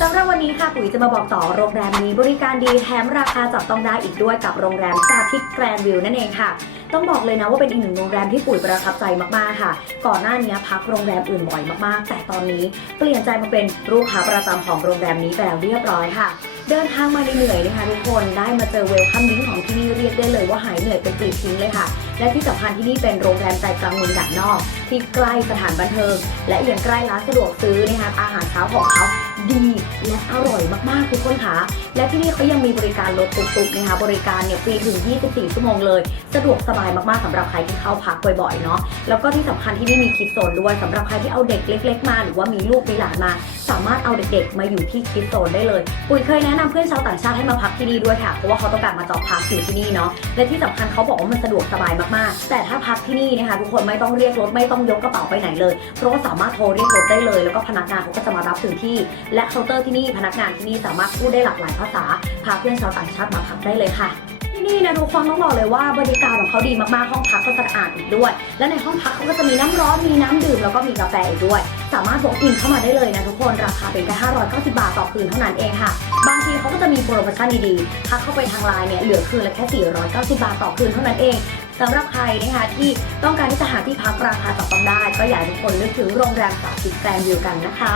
สำหรับวันนี้ค่ะปุ๋ยจะมาบอกต่อโรงแรมนี้บริการดีแถมราคาจับต้องได้อีกด้วยกับโรงแรมสาธิตแกรนวิวนั่นเองค่ะ ต้องบอกเลยนะว่าเป็นอีกหนึ่งโรงแรมที่ปุ๋ยประทับใจมากๆค่ะ ก่อนหน้านี้พักโรงแรมอื่นบ่อยมากๆ แต่ตอนนี้เปลี่ยนใจมาเป็นลูกค้าประจำของโรงแรมนี้ไปแล้วเรียบร้อยค่ะเดินทางมาเหนื่อยนะคะทุกคนได้มาเจอเวลคัมดิ้งของที่นี่เรียกได้เลยว่าหายเหนื่อยเป็นปลิดทิ้งเลยค่ะ และที่สำคัญที่นี่เป็นโรงแรมใจกลางเมืองด่านนอก ที่ใกล้สถานบันเทิง และยังใกล้ร้านสะดวกซื้อนะคะอาหารเช้าของเขา ดีและอร่อยมากๆทุกคนคะและที่นี่เขายังมีบริการรถตุกๆนะคะบริการเนี่ยฟรีถึง 24 ชั่วโมงเลย สะดวกสบายมากๆสำหรับใครที่เข้าพักบ่อยๆเนาะแล้วก็ที่สำคัญที่นี่มีคิดโซนด้วยสำหรับใครที่เอาเด็กเล็ก ๆ มา หรือว่ามีลูกมีหลานมาามารถเอาเด็กๆ มาอยู่ที่คิดโซนได้เลย ปุ๋ยเคยแนะนำเพื่อนชาวต่างชาติให้มาพักที่นี่ด้วยค่ะ เพราะว่าเขาต้องการมาจองพักอยู่ที่นี่เนาะ และที่สำคัญเขาบอกว่ามันสะดวกสบายมากๆ แต่ถ้าพักที่นี่นะคะทุกคนไม่ต้องเรียกรถไม่ต้องยกกระเป๋าไปไหนเลย เพราะว่าสามารถโทรเรียกรถได้เลย แล้วก็พนักงานเขาก็จะมารับถึงที่ และเคาน์เตอร์ที่นี่พนักงานที่นี่สามารถพูดได้หลากหลายภาษา พาเพื่อนชาวต่างชาติมาพักได้เลยค่ะ นี่นะทุกคนต้องบอกเลยว่าบริการของเขาดีมากๆ ห้องพักก็สะอาดอีกด้วย และในห้องพักเขาก็จะมีน้ำร้อนมีน้ำดื่มแล้วก็มีกาแฟอีกด้วย สามารถบอกอินเข้ามาได้เลยนะทุกคนราคาเป็นแค่590 บาทต่อคืนเท่านั้นเองค่ะ บางทีเขาก็จะมีโปรโมชั่นดีๆทักเข้าไปทางไลน์เนี่ยเหลือคืนละแค่ 490 บาทต่อคืนเท่านั้นเองสำหรับใครนะคะที่ต้องการที่จะหาที่พักราคาจับต้องได้ ก็อยากทุกคนนึกถึงโรงแรมสาธิตแกรนด์วิวกันนะคะ